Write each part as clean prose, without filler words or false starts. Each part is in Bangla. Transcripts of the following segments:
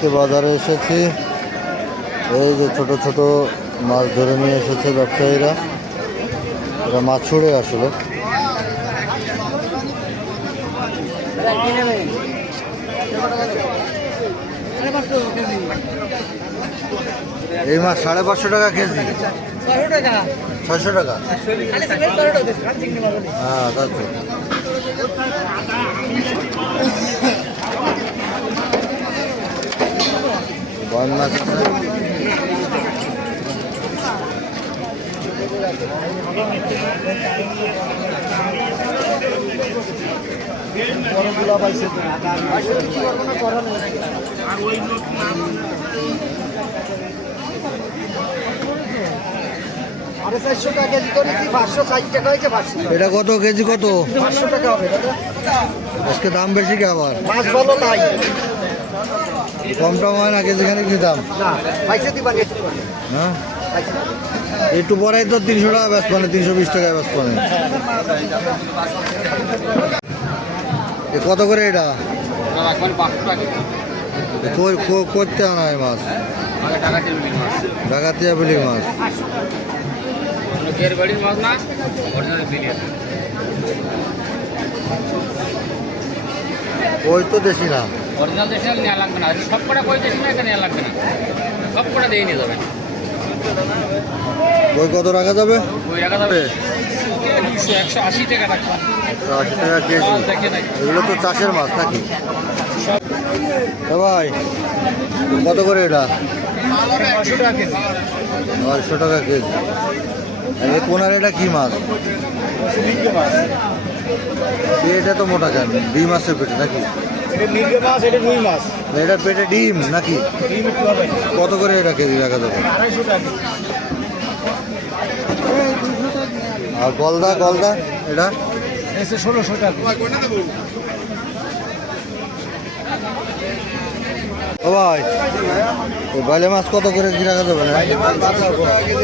আজকে বাজারে এসেছি। এই যে ছোট ছোট মাছ ধরে নিয়ে এসেছে ব্যবসায়ীরা। এটা মাছ ছুড়ে আসলে এই মাছ 550 টাকা কেজি, 600 টাকা। হ্যাঁ তাই তো। বন মাছ আছে। এটা কত কেজি? কত? 500 টাকা হবে দাদা। আজকে দাম বেশি কে আবার? মাছ ভালো নাই। কম টম হয় না কেজি খানিক কি দাম? না পয়সা দিবা একটু পরে। হ্যাঁ একটু পরেই তো 300 টাকা ব্যস্ত মানে 320 টাকায় ব্যস্ত মানে। কত করে এটা? করতে আনা হয় মাছ? ঢাকাতিয়া বিলি মাছ। ওই তো দেশি না, অরিজিনাল দেশি নেওয়া লাগবে না। সব কটা কই দেশি না, এটা নেওয়া লাগবে না। সব কটা দিয়ে নিয়ে যাবেন। ওই কত রাখা যাবে? ওই রাখা যাবে 180 টাকা রাখবেন। 180 টাকা কেজি। এগুলো তো চাষের মাছ নাকি? ভাই কত করে এটা? 500 টাকা কেজি। 900 টাকা কেজি। এই কোনার এটা কি মাছ? এটা তো মোটা কেন? ডিম আছে পেটে নাকি? এটা মির্গে মাছ, এটা রুই মাছ। এটা পেটে ডিম নাকি? ডিম একটু হবে। কত করে এটা কেজি রাখা যাবে? 250 টাকা। আর গলদা গলদা এটা? এসে 1600 টাকা। ও ভাই এই বাইলে মাছ কত করে কি রাখা যাবে?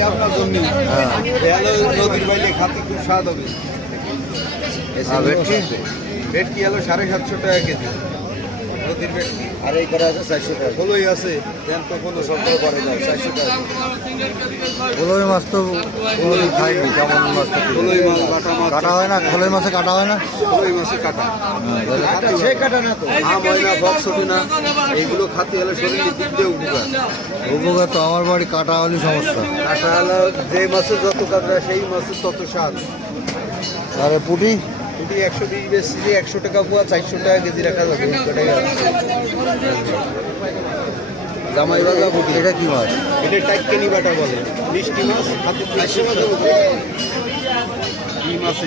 আপনার জন্য নদীর বাইলে খাতে খুব স্বাদ হবে। ভেটকি? ভেটকি হলো 750 টাকা কেজি। নদীর ভেটকি। আর এই করে আছে 400 টাকা। কলই আছে, দেন তো কোনো শব্দ করে না, 400 টাকা। কলই মাছ তো কোনোদিন খাইনি। কেমন মাছ? কলই মাছ, বাটা মাছ। কাটা হয় না? কলই মাছে কাটা হয় না? কলই মাছে কাটা। সে কাটা না তো। আম হয় না, বক্স হবে না। এইগুলো খাতে হলে শরীরে দিক দিয়ে উপকার। উপকার তো আমার বাড়ি কাটা হলে সমস্যা। কাটা হলো যে মাছের যত কাটা সেই মাছের তত স্বাদ। আরে পুটি? পুঁটি 120 বেশি 100 টাকা পোয়া, 400 টাকা কেজি রাখা যাবে। জামাই বাজা পুঁটি। এটা কি মাছ? এটা টাইটকেনি বাটা বলে। মিষ্টি মাছ, হাতে ডিম আছে।